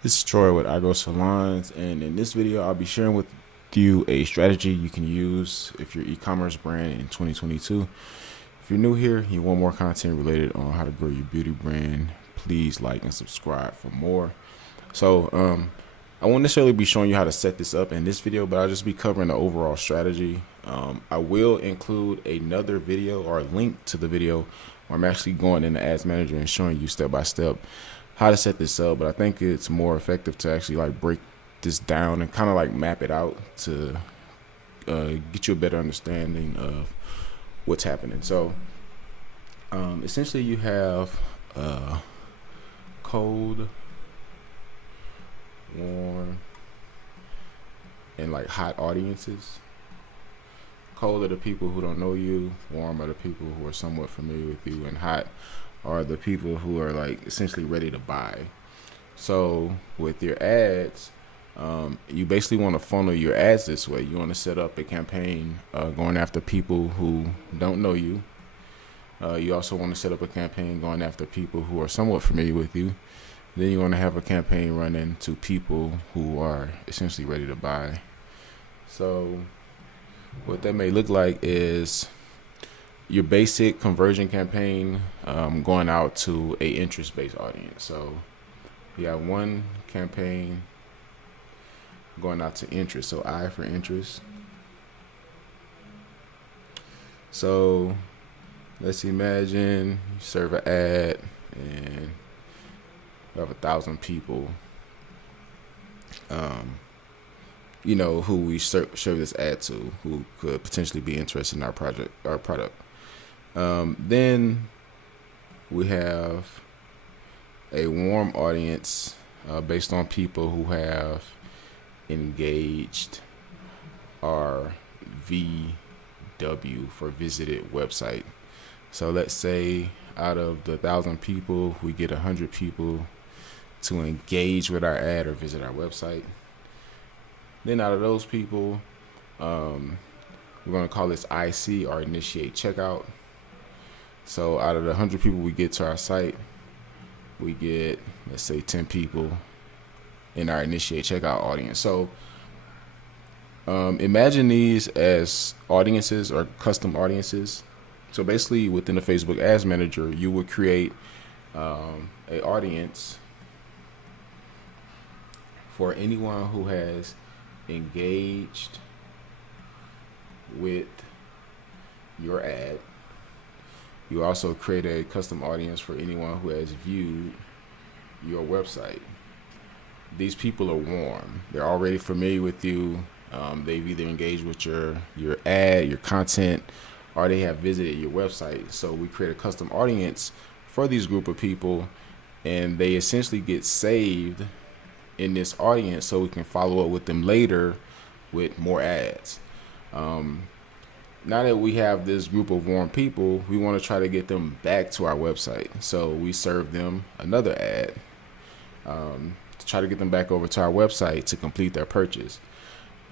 This is Troy with I Go Salons, and in this video, I'll be sharing with you a strategy you can use if your e-commerce brand in 2022. If you're new here, you want more content related on how to grow your beauty brand, please like and subscribe for more. I won't necessarily be showing you how to set this up in this video, but I'll just be covering the overall strategy. I will include another video or a link to the video where I'm actually going in the Ads Manager and showing you step by step how to set this up, but I think it's more effective to actually like break this down and kind of like map it out to get you a better understanding of what's happening. So essentially you have cold, warm, and like hot audiences. Cold are the people who don't know you, warm are the people who are somewhat familiar with you, and hot are the people who are like essentially ready to buy. So with your ads, you basically want to funnel your ads this way. You want to set up a campaign going after people who don't know you. You also want to set up a campaign going after people who are somewhat familiar with you. Then you want to have a campaign running to people who are essentially ready to buy. So what that may look like is your basic conversion campaign going out to a interest-based audience. So you have one campaign going out to interest. So I for interest. So let's imagine you serve an ad and you have 1,000 people, who we serve this ad to, who could potentially be interested in our product. Then we have a warm audience based on people who have engaged our VW for visited website. So let's say out of the 1,000 people, we get 100 people to engage with our ad or visit our website. Then out of those people, we're going to call this IC, or initiate checkout. So out of the 100 people we get to our site, we get, let's say, 10 people in our initiate checkout audience. So imagine these as audiences or custom audiences. So basically within the Facebook Ads Manager, you would create a audience for anyone who has engaged with your ad. You also create a custom audience for anyone who has viewed your website. These people are warm. They're already familiar with you. They've either engaged with your ad, your content, or they have visited your website. So we create a custom audience for these group of people, and they essentially get saved in this audience so we can follow up with them later with more ads. Now that we have this group of warm people, we want to try to get them back to our website. So we serve them another ad to try to get them back over to our website to complete their purchase.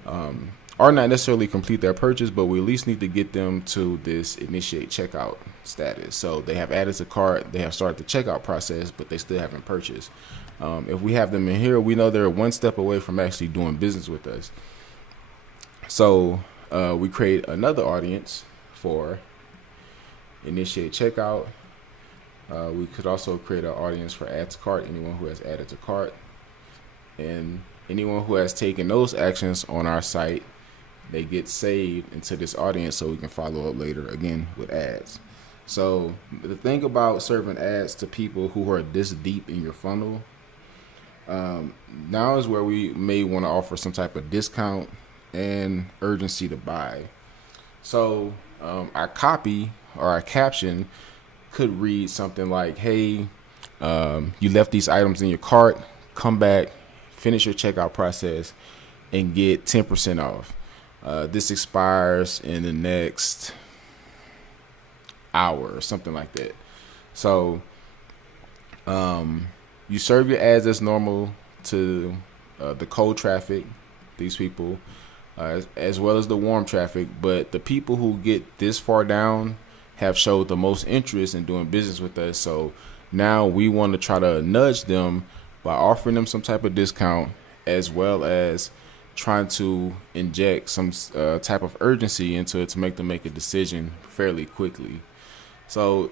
Or not necessarily complete their purchase, but we at least need to get them to this initiate checkout status. So they have added to cart, they have started the checkout process, but they still haven't purchased. If we have them in here, we know they're one step away from actually doing business with us. So we create another audience for initiate checkout. We could also create an audience for add to cart, anyone who has added to cart, and anyone who has taken those actions on our site, they get saved into this audience so we can follow up later again with ads. So the thing about serving ads to people who are this deep in your funnel, now is where we may want to offer some type of discount and urgency to buy. So our copy or our caption could read something like, hey, you left these items in your cart, come back, finish your checkout process, and get 10% off. This expires in the next hour or something like that. So you serve your ads as normal to the cold traffic, these people, as well as the warm traffic. But the people who get this far down have showed the most interest in doing business with us. So now we want to try to nudge them by offering them some type of discount, as well as trying to inject some type of urgency into it to make them make a decision fairly quickly. So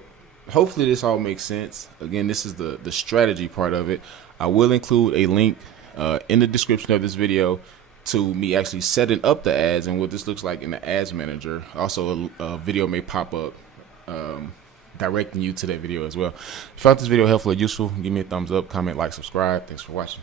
hopefully this all makes sense. Again, this is the strategy part of it. I will include a link in the description of this video to me actually setting up the ads and what this looks like in the ads manager. Also, a video may pop up directing you to that video as well. If you found this video helpful or useful, give me a thumbs up, comment, like, subscribe. Thanks for watching.